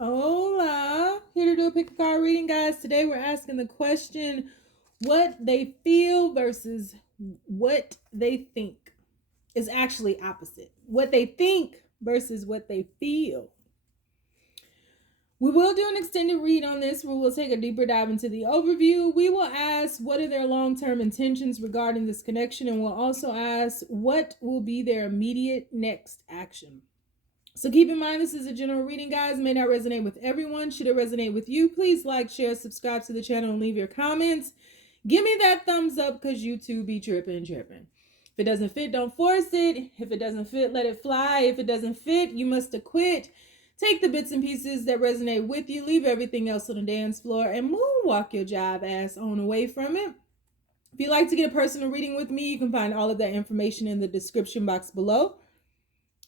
Hola, here to do a pick a card reading, guys. Today we're asking the question, what they feel versus what they think is actually opposite. What they think versus what they feel. We will do an extended read on this where we'll take a deeper dive into the overview. We will ask what are their long-term intentions regarding this connection, and we'll also ask what will be their immediate next action. So keep in mind, this is a general reading, guys. It may not resonate with everyone. Should it resonate with you, please like, share, subscribe to the channel, and leave your comments. Give me that thumbs up because YouTube be tripping. If it doesn't fit, don't force it. If it doesn't fit, let it fly. If it doesn't fit, you must acquit. Take the bits and pieces that resonate with you, leave everything else on the dance floor, and moonwalk your jive ass on away from it. If you'd like to get a personal reading with me, you can find all of that information in the description box below.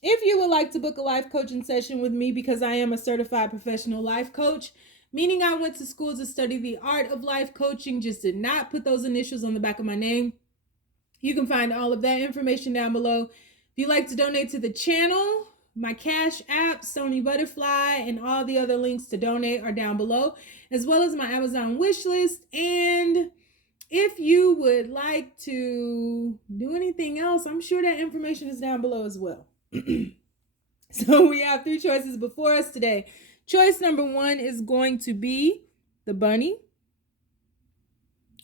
If you would like to book a life coaching session with me, because I am a certified professional life coach, meaning I went to school to study the art of life coaching, just did not put those initials on the back of my name. You can find all of that information down below. If you'd like to donate to the channel, my Cash App, Sony Butterfly, and all the other links to donate are down below, as well as my Amazon wish list. And if you would like to do anything else, I'm sure that information is down below as well. So we have three choices before us today. Choice number one is going to be the bunny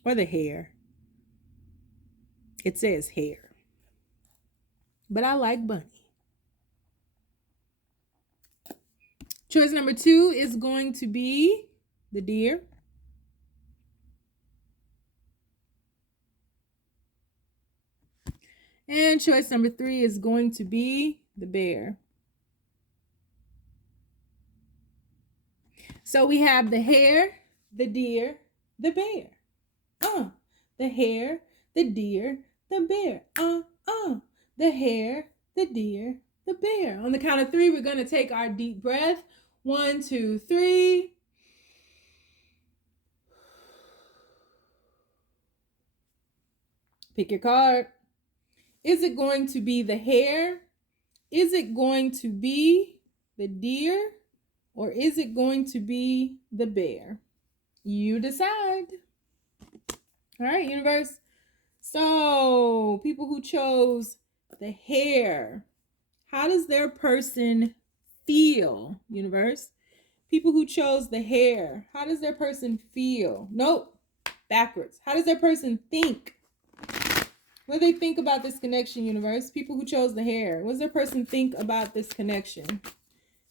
or the hare. It says hare, but I like bunny. Choice number two is going to be the deer. And choice number three is going to be the bear. So we have the hare, the deer, the bear. The hare, the deer, the bear. The hare, the deer, the bear. On the count of three, we're going to take our deep breath. 1, 2, 3. Pick your card. Is it going to be the hare? Is it going to be the deer? Or is it going to be the bear? You decide. All right, universe. So, people who chose the hare, how does their person feel, universe? People who chose the hare, how does their person feel? Nope, backwards. How does their person think? What do they think about this connection, universe? People who chose the hare, what does their person think about this connection?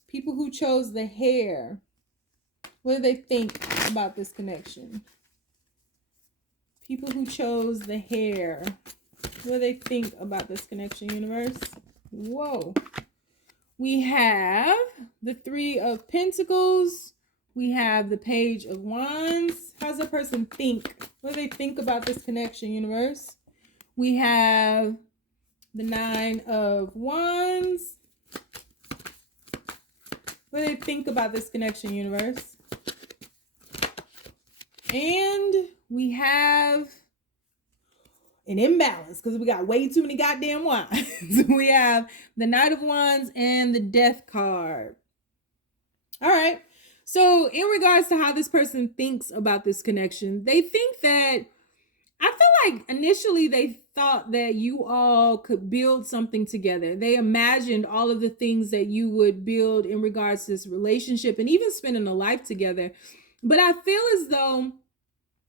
People who chose the hare, what do they think about this connection? People who chose the hare, what do they think about this connection, universe? Whoa. We have the Three of Pentacles. We have the Page of Wands. How does a person think? What do they think about this connection, universe? We have the Nine of Wands. What do they think about this connection, universe? And we have an imbalance because we got way too many goddamn wands. We have the Knight of Wands and the Death card. All right. So in regards to how this person thinks about this connection, they think that, I feel like initially they thought that you all could build something together. They imagined all of the things that you would build in regards to this relationship and even spending a life together. But I feel as though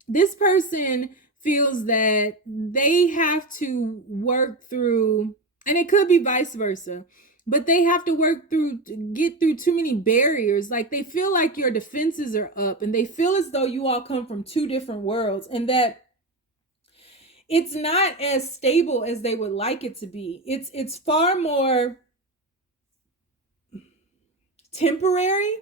this person feels that they have to work through, and it could be vice versa, but they have to work through, get through too many barriers. Like they feel like your defenses are up and they feel as though you all come from two different worlds and that it's not as stable as they would like it to be. It's far more temporary,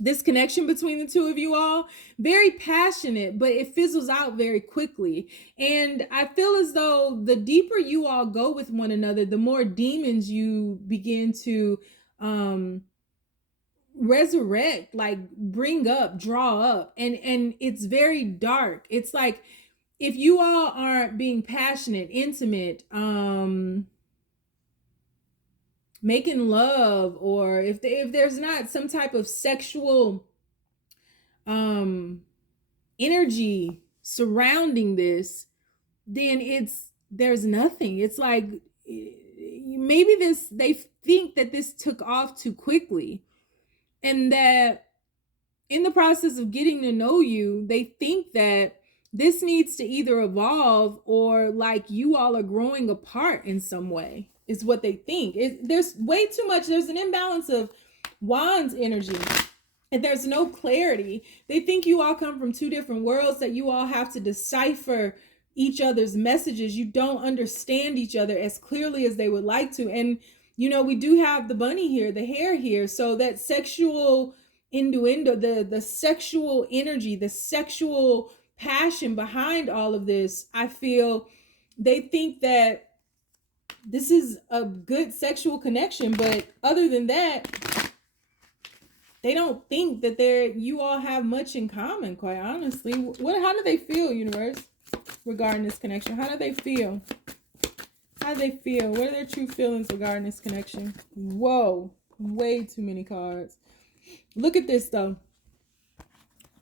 this connection between the two of you all. Very passionate, but it fizzles out very quickly. And I feel as though the deeper you all go with one another, the more demons you begin to resurrect, like bring up, draw up. And it's very dark. It's like, if you all aren't being passionate, intimate, making love, or if there's not some type of sexual energy surrounding this, then there's nothing. It's like maybe they think that this took off too quickly, and that in the process of getting to know you, they think that this needs to either evolve, or like you all are growing apart in some way, is what they think. There's way too much. There's an imbalance of Wands energy, and there's no clarity. They think you all come from two different worlds, that you all have to decipher each other's messages. You don't understand each other as clearly as they would like to. And we do have the bunny here, the Hare here, so that sexual innuendo, the sexual energy, the sexual passion behind all of this, I feel they think that this is a good sexual connection, but other than that, they don't think that you all have much in common, quite honestly. How do they feel, universe, regarding this connection? How do they feel? How do they feel? What are their true feelings regarding this connection? Whoa, way too many cards. Look at this, though.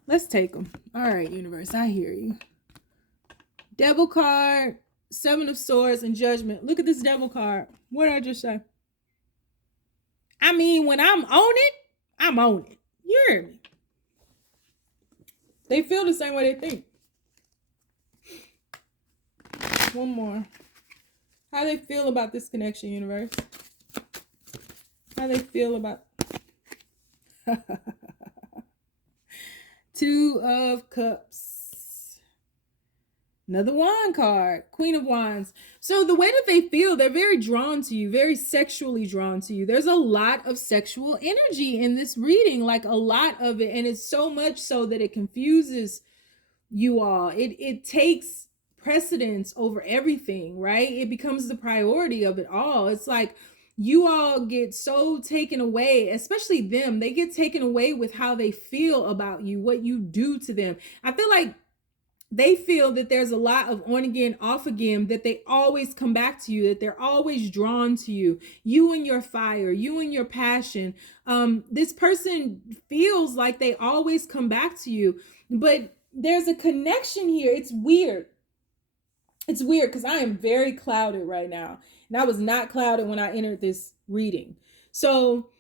Let's take them. All right, universe, I hear you. Devil card, Seven of Swords, and Judgment. Look at this Devil card. What did I just say? I mean, when I'm on it, I'm on it. You hear me? They feel the same way they think. One more. How do they feel about this connection, universe? How do they feel about... Two of Cups. Another wand card. Queen of Wands. So the way that they feel, they're very drawn to you, very sexually drawn to you. There's a lot of sexual energy in this reading, like a lot of it. And it's so much so that it confuses you all. It takes precedence over everything, right? It becomes the priority of it all. It's like you all get so taken away, especially them. They get taken away with how they feel about you, what you do to them. I feel like they feel that there's a lot of on again, off again, that they always come back to you, that they're always drawn to you, you and your fire, you and your passion. This person feels like they always come back to you, but there's a connection here. It's weird. It's weird because I am very clouded right now. And I was not clouded when I entered this reading. So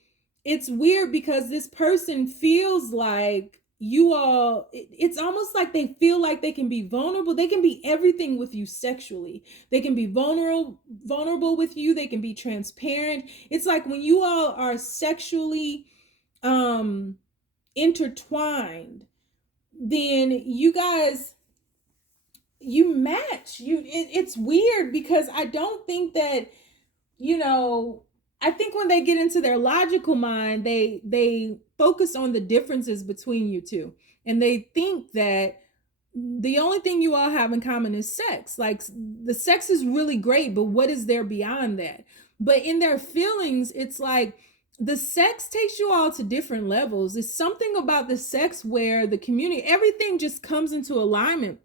it's weird because this person feels like you all, it's almost like they feel like they can be vulnerable. They can be everything with you sexually. They can be vulnerable with you. They can be transparent. It's like when you all are sexually intertwined, then you guys, you match. It's weird because I don't think that, I think when they get into their logical mind, they focus on the differences between you two. And they think that the only thing you all have in common is sex. Like the sex is really great, but what is there beyond that? But in their feelings, it's like the sex takes you all to different levels. It's something about the sex where the community, everything just comes into alignment.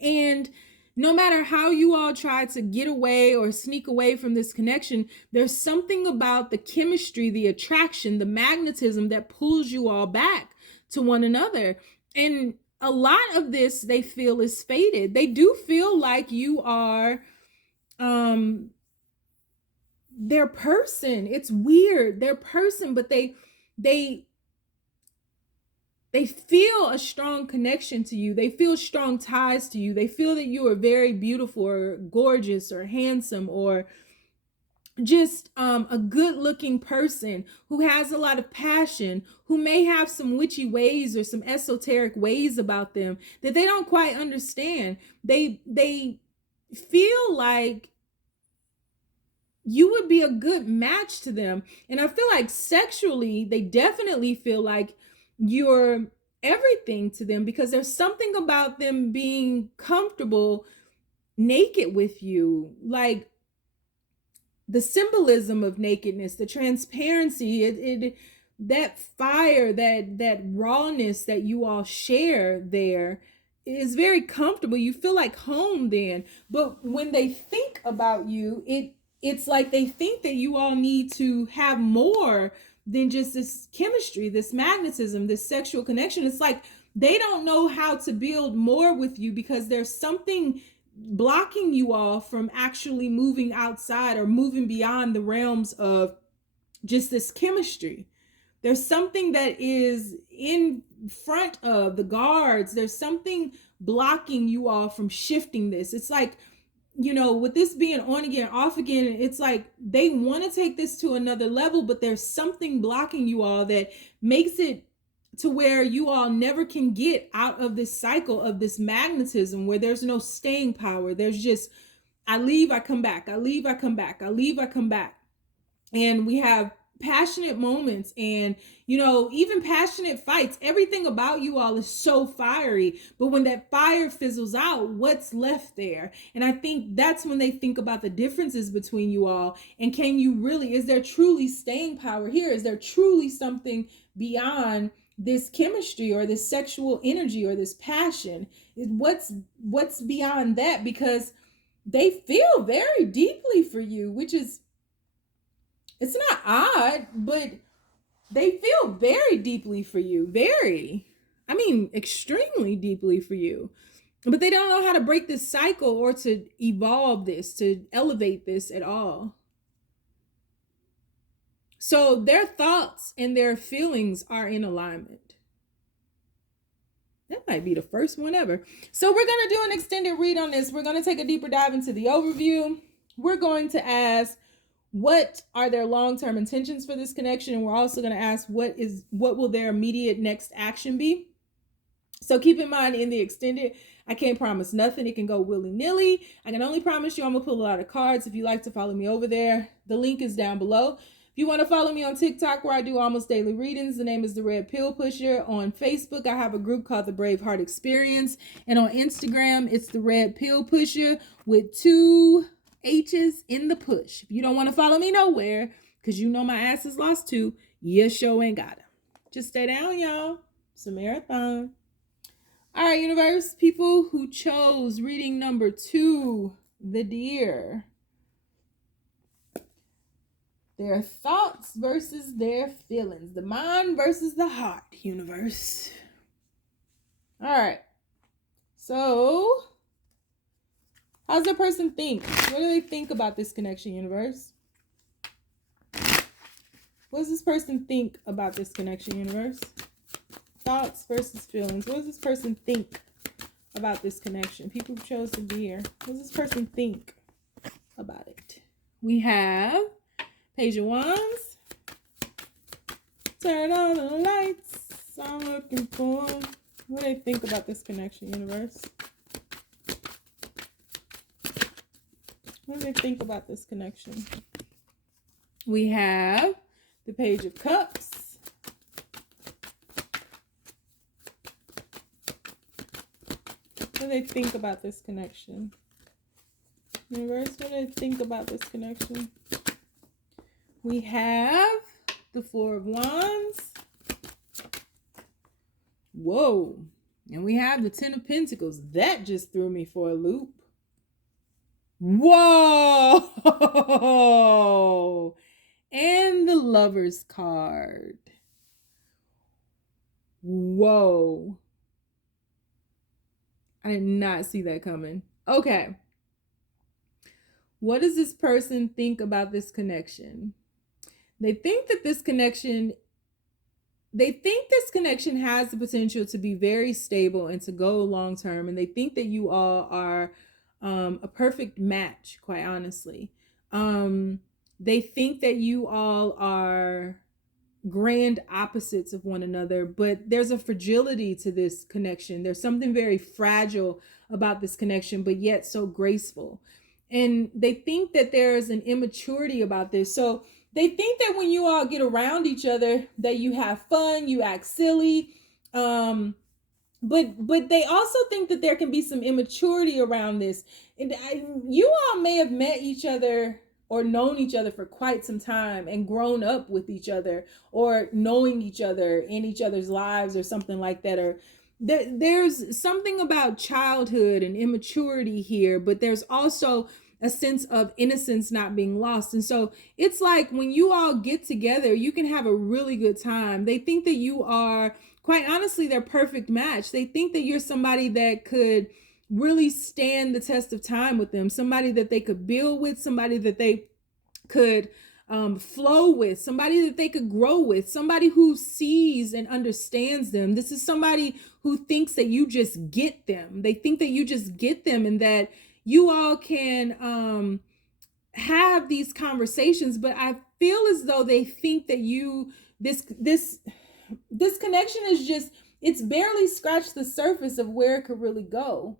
And no matter how you all try to get away or sneak away from this connection, there's something about the chemistry, the attraction, the magnetism that pulls you all back to one another. And a lot of this they feel is fated. They do feel like you are their person. It's weird. Their person, but they feel a strong connection to you. They feel strong ties to you. They feel that you are very beautiful or gorgeous or handsome or just a good looking person who has a lot of passion, who may have some witchy ways or some esoteric ways about them that they don't quite understand. They feel like you would be a good match to them. And I feel like sexually, they definitely feel like you're everything to them because there's something about them being comfortable naked with you, like the symbolism of nakedness, the transparency, that fire, that rawness that you all share there is very comfortable. You feel like home then. But when they think about you, it it's like they think that you all need to have more than just this chemistry, this magnetism, this sexual connection. It's like they don't know how to build more with you because there's something blocking you all from actually moving outside or moving beyond the realms of just this chemistry. There's something that is in front of the guards. There's something blocking you all from shifting this. It's like, you know, with this being on again, off again, it's like they want to take this to another level, but there's something blocking you all that makes it to where you all never can get out of this cycle of this magnetism where there's no staying power. There's just, I leave, I come back. I leave, I come back. I leave, I come back. And we have passionate moments and, you know, even passionate fights. Everything about you all is so fiery, but when that fire fizzles out, what's left there? And I think that's when they think about the differences between you all. And can you really, is there truly staying power here? Is there truly something beyond this chemistry or this sexual energy or this passion? What's beyond that? Because they feel very deeply for you, which is, it's not odd, but they feel very deeply for you. Extremely deeply for you. But they don't know how to break this cycle or to evolve this, to elevate this at all. So their thoughts and their feelings are in alignment. That might be the first one ever. So we're going to do an extended read on this. We're going to take a deeper dive into the overview. We're going to ask, what are their long-term intentions for this connection? And we're also going to ask, what will their immediate next action be? So keep in mind, in the extended, I can't promise nothing. It can go willy-nilly. I can only promise you I'm going to pull a lot of cards. If you like to follow me over there, the link is down below. If you want to follow me on TikTok, where I do almost daily readings, the name is The Red Pill Pusher. On Facebook, I have a group called the Braveheart Experience. And on Instagram, it's The Red Pill Pusher with 2 H's in the push. If you don't want to follow me nowhere, because you know my ass is lost too, you sure ain't got it. Just stay down, y'all. It's a marathon. All right, universe, people who chose reading number 2, the deer. Their thoughts versus their feelings. The mind versus the heart, universe. All right. So, how does that person think? What do they think about this connection, universe? What does this person think about this connection, universe? Thoughts versus feelings. What does this person think about this connection? People who chose to be here. What does this person think about it? We have Page of Wands. Turn on the lights. I'm looking for. What do they think about this connection, universe? What do they think about this connection? We have the Page of Cups. What do they think about this connection? Universe, what do they think about this connection? We have the Four of Wands. Whoa. And we have the Ten of Pentacles. That just threw me for a loop. Whoa. And the Lover's card. Whoa. I did not see that coming. Okay. What does this person think about this connection? They think that this connection has the potential to be very stable and to go long term. And they think that you all are a perfect match, quite honestly. They think that you all are grand opposites of one another, but there's a fragility to this connection. There's something very fragile about this connection, but yet so graceful. And they think that there's an immaturity about this. So they think that when you all get around each other, that you have fun, you act silly. But they also think that there can be some immaturity around this. And you all may have met each other or known each other for quite some time and grown up with each other, or knowing each other in each other's lives or something like that. Or there's something about childhood and immaturity here, but there's also a sense of innocence not being lost. And so it's like when you all get together, you can have a really good time. They think that you are, quite honestly, their perfect match. They think that you're somebody that could really stand the test of time with them, somebody that they could build with, somebody that they could flow with, somebody that they could grow with, somebody who sees and understands them. This is somebody who thinks that you just get them. They think that you just get them and that you all can have these conversations. But I feel as though they think that this connection is just, it's barely scratched the surface of where it could really go.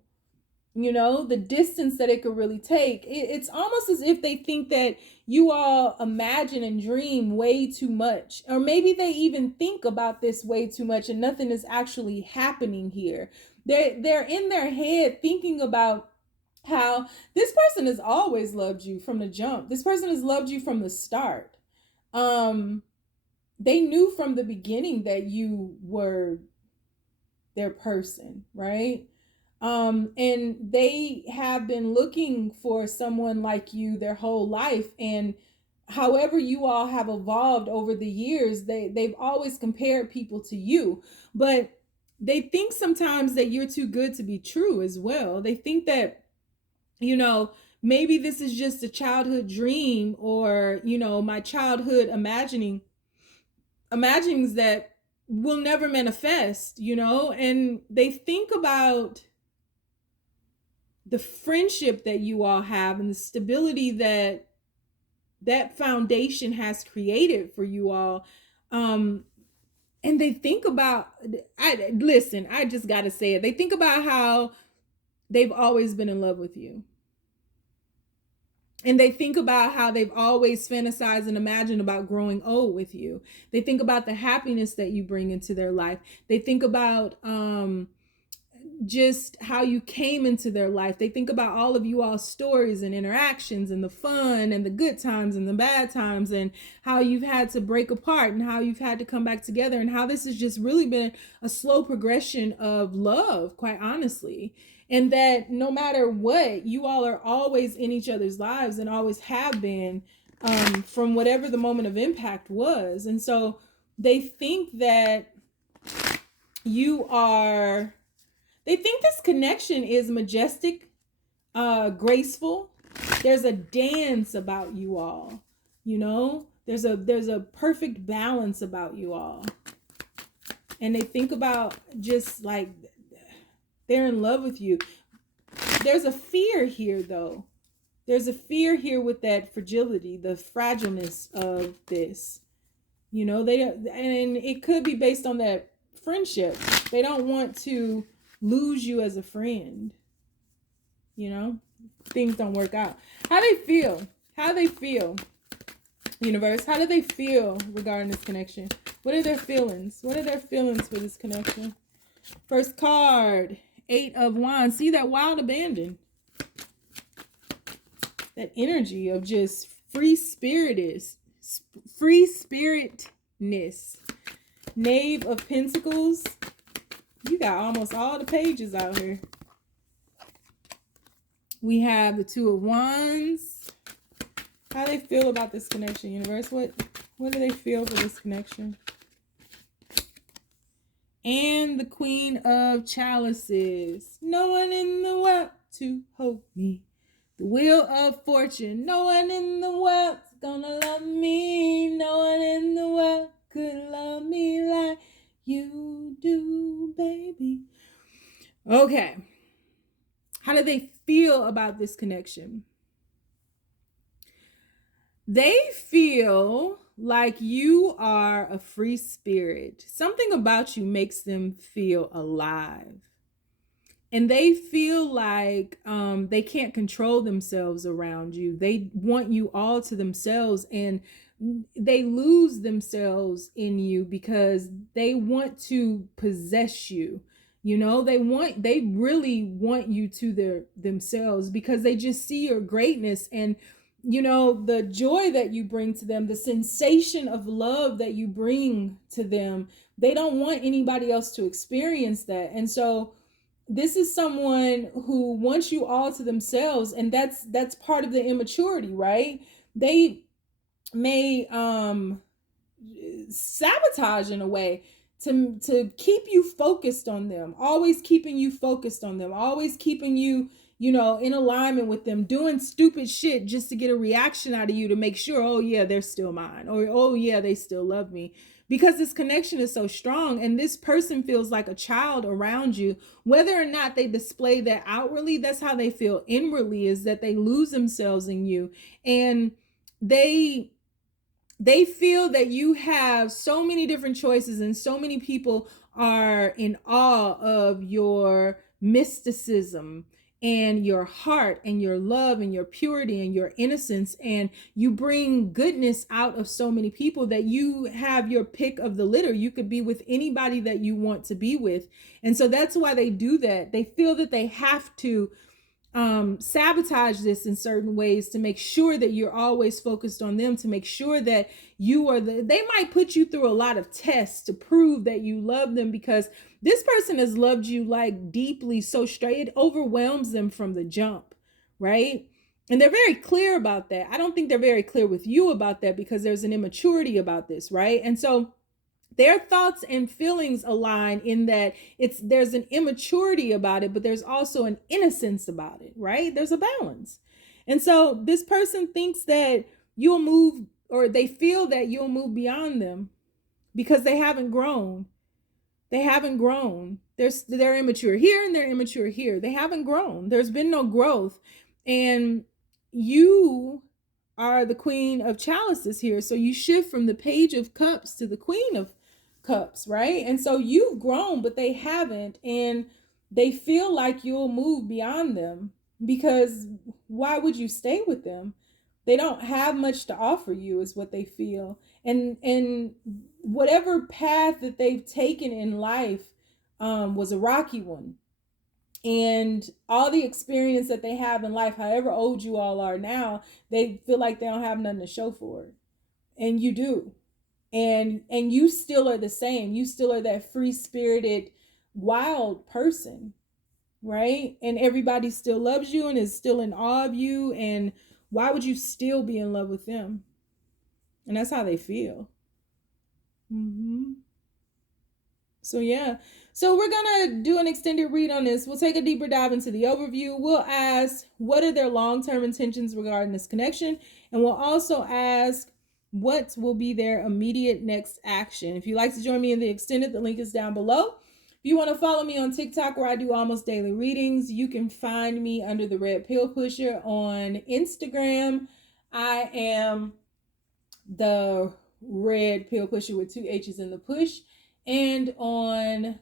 You know, the distance that it could really take. It's almost as if they think that you all imagine and dream way too much. Or maybe they even think about this way too much and nothing is actually happening here. They're in their head thinking about how this person has always loved you from the jump. This person has loved you from the start. They knew from the beginning that you were their person, right? And they have been looking for someone like you their whole life. And however you all have evolved over the years, they've always compared people to you. But they think sometimes that you're too good to be true as well. They think that, you know, maybe this is just a childhood dream, or, you know, my childhood imaginings that will never manifest, you know. And they think about the friendship that you all have and the stability that that foundation has created for you all. And they think about, I just got to say it. They think about how they've always been in love with you. And they think about how they've always fantasized and imagined about growing old with you. They think about the happiness that you bring into their life. They think about, just how you came into their life. They think about all of you all's stories and interactions and the fun and the good times and the bad times, and how you've had to break apart and how you've had to come back together, and how this has just really been a slow progression of love, quite honestly. And that no matter what, you all are always in each other's lives and always have been, from whatever the moment of impact was. And so they think that they think this connection is majestic, graceful. There's a dance about you all, you know. There's a perfect balance about you all. And they think about just like they're in love with you. There's a fear here, though. There's a fear here with that fragility, the fragileness of this. You know, and it could be based on that friendship. They don't want to lose you as a friend. You know, things don't work out. How they feel? Universe, how do they feel regarding this connection? What are their feelings? What are their feelings for this connection? First card, 8 of Wands. See that wild abandon? That energy of just free spiritness. Knave of Pentacles. You got almost all the pages out here. We have the 2 of Wands. How do they feel about this connection, universe? What do they feel for this connection? And the Queen of Chalices. No one in the world to hold me. The Wheel of Fortune. No one in the world's gonna love me. No one in the world could love me like you do, baby. Okay. How do they feel about this connection? They feel like you are a free spirit. Something about you makes them feel alive. And they feel like they can't control themselves around you. They want you all to themselves, and they lose themselves in you because they want to possess you. You know, they really want you to themselves because they just see your greatness and, you know, the joy that you bring to them, the sensation of love that you bring to them. They don't want anybody else to experience that. And so this is someone who wants you all to themselves, and that's part of the immaturity, right? They may sabotage in a way to keep you focused on them, always keeping you focused on them, always keeping you, in alignment with them, doing stupid shit just to get a reaction out of you to make sure, oh yeah, they're still mine, or oh yeah, they still love me. Because this connection is so strong, and this person feels like a child around you. Whether or not they display that outwardly, that's how they feel inwardly, is that they lose themselves in you. And they feel that you have so many different choices, and so many people are in awe of your mysticism and your heart and your love and your purity and your innocence, and you bring goodness out of so many people that you have your pick of the litter. You could be with anybody that you want to be with. And so that's why they do that. They feel that they have to sabotage this in certain ways to make sure that you're always focused on them, to make sure that you are they might put you through a lot of tests to prove that you love them, because this person has loved you like deeply, so straight, it overwhelms them from the jump, right? And they're very clear about that. I don't think they're very clear with you about that, because there's an immaturity about this, right? And so their thoughts and feelings align in that there's an immaturity about it, but there's also an innocence about it, right? There's a balance. And so this person thinks that you'll move, or they feel that you'll move beyond them, because they haven't grown. They haven't grown. They're immature here and they're immature here. They haven't grown. There's been no growth. And you are the Queen of Chalices here. So you shift from the Page of Cups to the Queen of Cups, right? And so you've grown, but they haven't. And they feel like you'll move beyond them, because why would you stay with them? They don't have much to offer you, is what they feel. And whatever path that they've taken in life was a rocky one. And all the experience that they have in life, however old you all are now, they feel like they don't have nothing to show for it. And you do. And you still are the same. You still are that free-spirited, wild person, right? And everybody still loves you and is still in awe of you. And why would you still be in love with them? And that's how they feel. So yeah. So we're gonna do an extended read on this. We'll take a deeper dive into the overview. We'll ask, what are their long-term intentions regarding this connection? And we'll also ask, what will be their immediate next action? If you'd like to join me in the extended, the link is down below. If you want to follow me on TikTok, where I do almost daily readings, you can find me under the Red Pill Pusher. On Instagram, I am the Red Pill Pusher with 2 H's in the push. And on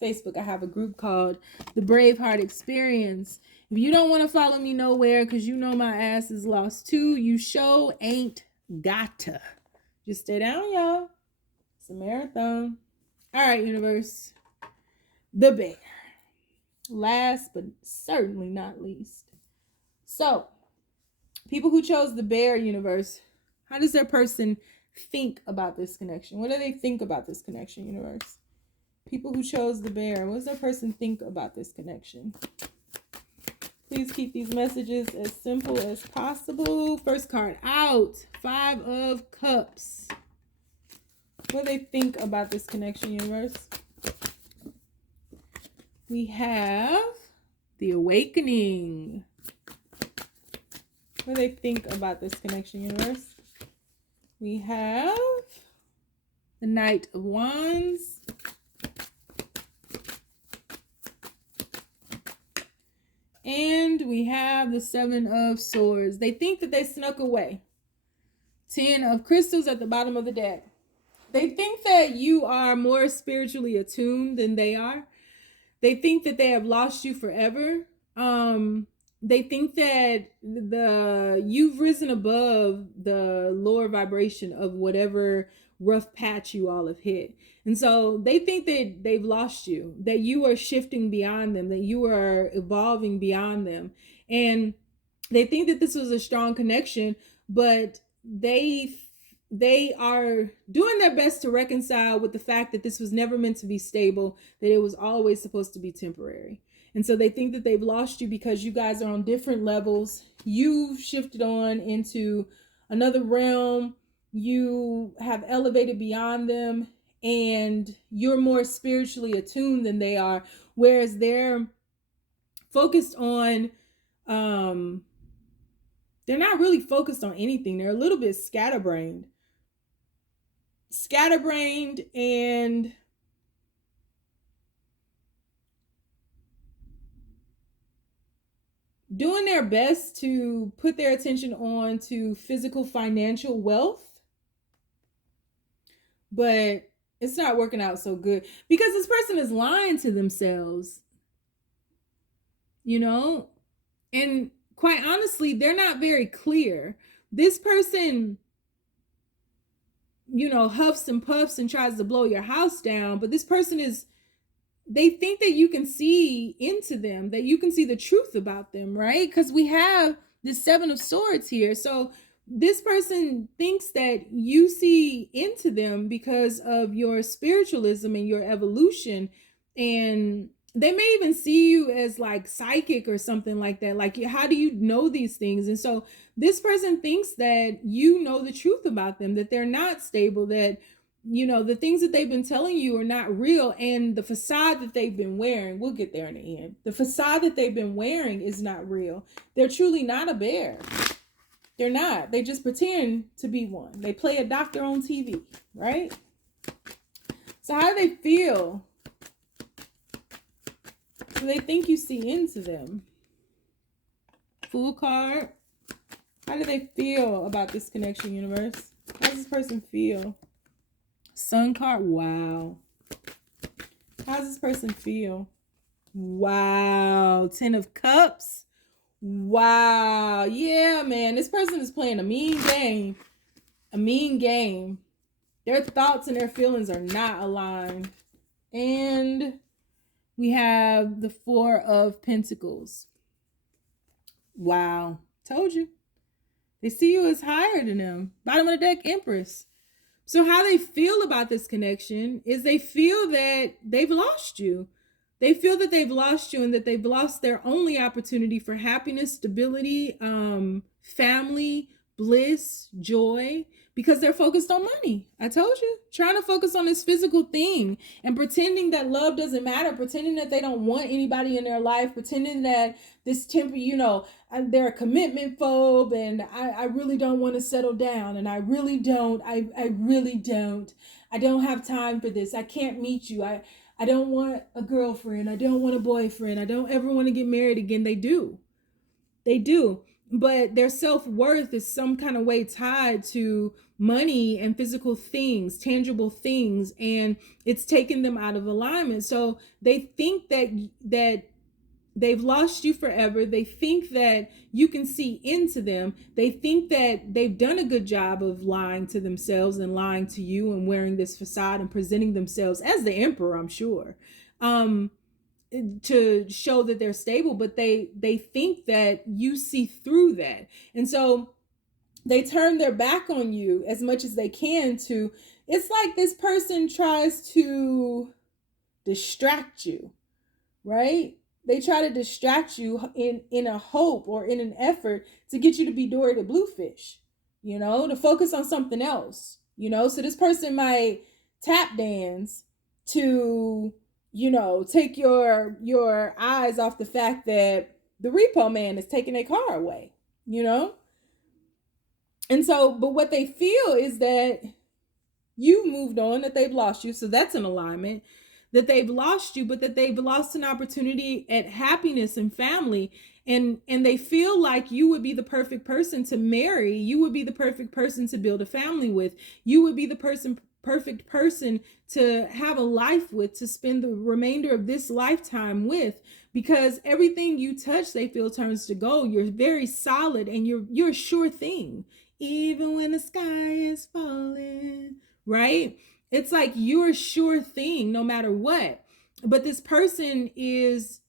Facebook, I have a group called the Braveheart Experience. If you don't want to follow me nowhere because you know my ass is lost too, you sure ain't gotta. Just stay down, y'all. It's a marathon. All right, universe. The bear. Last but certainly not least. So, people who chose the bear, universe, how does their person think about this connection? What do they think about this connection, universe? People who chose the bear, what does their person think about this connection? Please keep these messages as simple as possible. First card out, 5 of Cups. What do they think about this connection, universe? We have the Awakening. What do they think about this connection, universe? We have the Knight of Wands. And we have the 7 of Swords. They think that they snuck away. 10 of Crystals at the bottom of the deck. They think that you are more spiritually attuned than they are. They think that they have lost you forever. They think that you've risen above the lower vibration of whatever rough patch you all have hit. And so they think that they've lost you, that you are shifting beyond them, that you are evolving beyond them. And they think that this was a strong connection, but they they are doing their best to reconcile with the fact that this was never meant to be stable, that it was always supposed to be temporary. And so they think that they've lost you because you guys are on different levels. You've shifted on into another realm. You have elevated beyond them, and you're more spiritually attuned than they are. Whereas they're focused on, they're not really focused on anything. They're a little bit scatterbrained and doing their best to put their attention on to physical financial wealth, but it's not working out so good because this person is lying to themselves, you know, and quite honestly, they're not very clear. This person, you know, huffs and puffs and tries to blow your house down, but this person is, they think that you can see into them, that you can see the truth about them, right? Because we have this Seven of Swords here. So this person thinks that you see into them because of your spiritualism and your evolution. And they may even see you as like psychic or something like that. Like, how do you know these things? And so this person thinks that you know the truth about them, that they're not stable, that, you know, the things that they've been telling you are not real. And the facade that they've been wearing, we'll get there in the end. The facade that they've been wearing is not real. They're truly not a bear. They're not. They just pretend to be one. They play a doctor on TV, right? So how do they feel? Do they think you see into them? Fool card. How do they feel about this connection, universe? How does this person feel? Sun card. Wow. How does this person feel? Wow. 10 of Cups. Wow. Yeah, man. This person is playing a mean game. A mean game. Their thoughts and their feelings are not aligned. And we have the Four of Pentacles. Wow. Told you. They see you as higher than them. Bottom of the deck, Empress. So how they feel about this connection is they feel that they've lost you. They feel that they've lost you and that they've lost their only opportunity for happiness, stability, family, bliss, joy, because they're focused on money. I told you, trying to focus on this physical thing and pretending that love doesn't matter, pretending that they don't want anybody in their life, pretending that this temper, you know, they're a commitment phobe and I really don't want to settle down and I really don't. I don't have time for this. I can't meet you. I don't want a girlfriend. I don't want a boyfriend. I don't ever want to get married again. They do. But their self-worth is some kind of way tied to money and physical things, tangible things, and it's taken them out of alignment. So they think that they've lost you forever. They think that you can see into them. They think that they've done a good job of lying to themselves and lying to you and wearing this facade and presenting themselves as the emperor, I'm sure, to show that they're stable, but they think that you see through that. And so they turn their back on you as much as they can to, it's like this person tries to distract you, right? They try to distract you in a hope or in an effort to get you to be Dory the Bluefish, you know, to focus on something else, you know. So this person might tap dance to, you know, take your eyes off the fact that the repo man is taking their car away, you know. And so, but what they feel is that you've moved on, that they've lost you. So that's an alignment, that they've lost you, but that they've lost an opportunity at happiness and family. And they feel like you would be the perfect person to marry. You would be the perfect person to build a family with. You would be the perfect person to have a life with, to spend the remainder of this lifetime with, because everything you touch, they feel turns to gold. You're very solid and you're a sure thing. Even when the sky is falling, right? It's like you're a sure thing no matter what. But this person is,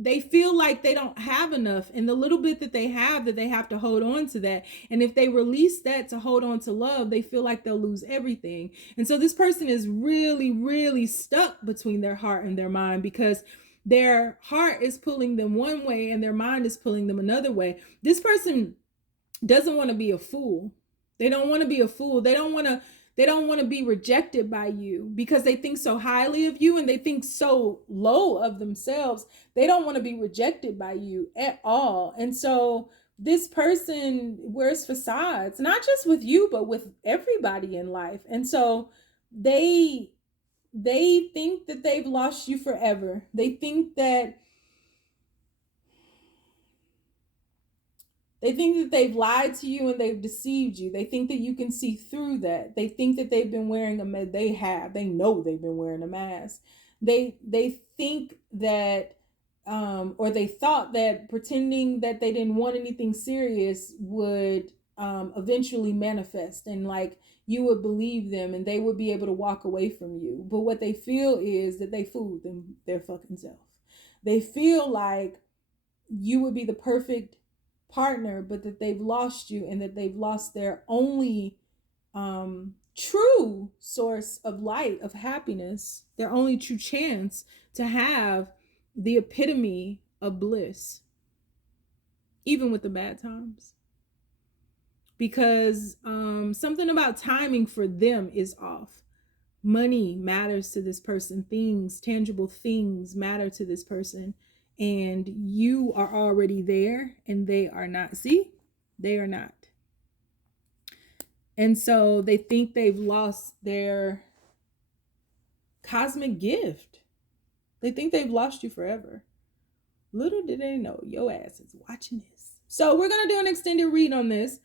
they feel like they don't have enough, and the little bit that they have to hold on to that. And if they release that to hold on to love, they feel like they'll lose everything. And so this person is really, really stuck between their heart and their mind, because their heart is pulling them one way and their mind is pulling them another way. This person doesn't want to be a fool. They don't want to be a fool. They don't want to be rejected by you, because they think so highly of you and they think so low of themselves. They don't want to be rejected by you at all. And so this person wears facades, not just with you, but with everybody in life. And so they think that they've lost you forever. They think that they've lied to you and they've deceived you. They think that you can see through that. They think that they've been wearing a mask. They know they've been wearing a mask. They think that, or they thought that pretending that they didn't want anything serious would eventually manifest, and like you would believe them and they would be able to walk away from you. But what they feel is that they fooled their fucking self. They feel like you would be the perfect partner, but that they've lost you, and that they've lost their only true source of light, of happiness, their only true chance to have the epitome of bliss, even with the bad times. Because something about timing for them is off. Money matters to this person. Things, tangible things matter to this person. And you are already there and they are not. See, they are not. And so they think they've lost their cosmic gift. They think they've lost you forever. Little did they know your ass is watching this. So we're going to do an extended read on this.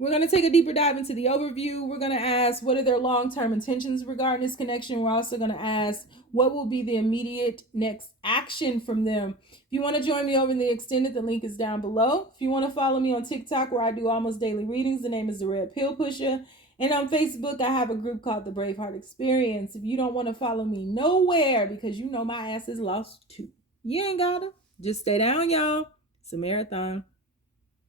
We're going to take a deeper dive into the overview. We're going to ask, what are their long-term intentions regarding this connection? We're also going to ask, what will be the immediate next action from them? If you want to join me over in the extended, the link is down below. If you want to follow me on TikTok, where I do almost daily readings, the name is The Red Pill Pusher. And on Facebook, I have a group called the Braveheart Experience. If you don't want to follow me nowhere, because you know my ass is lost too, you ain't gotta. Just stay down, y'all. It's a marathon.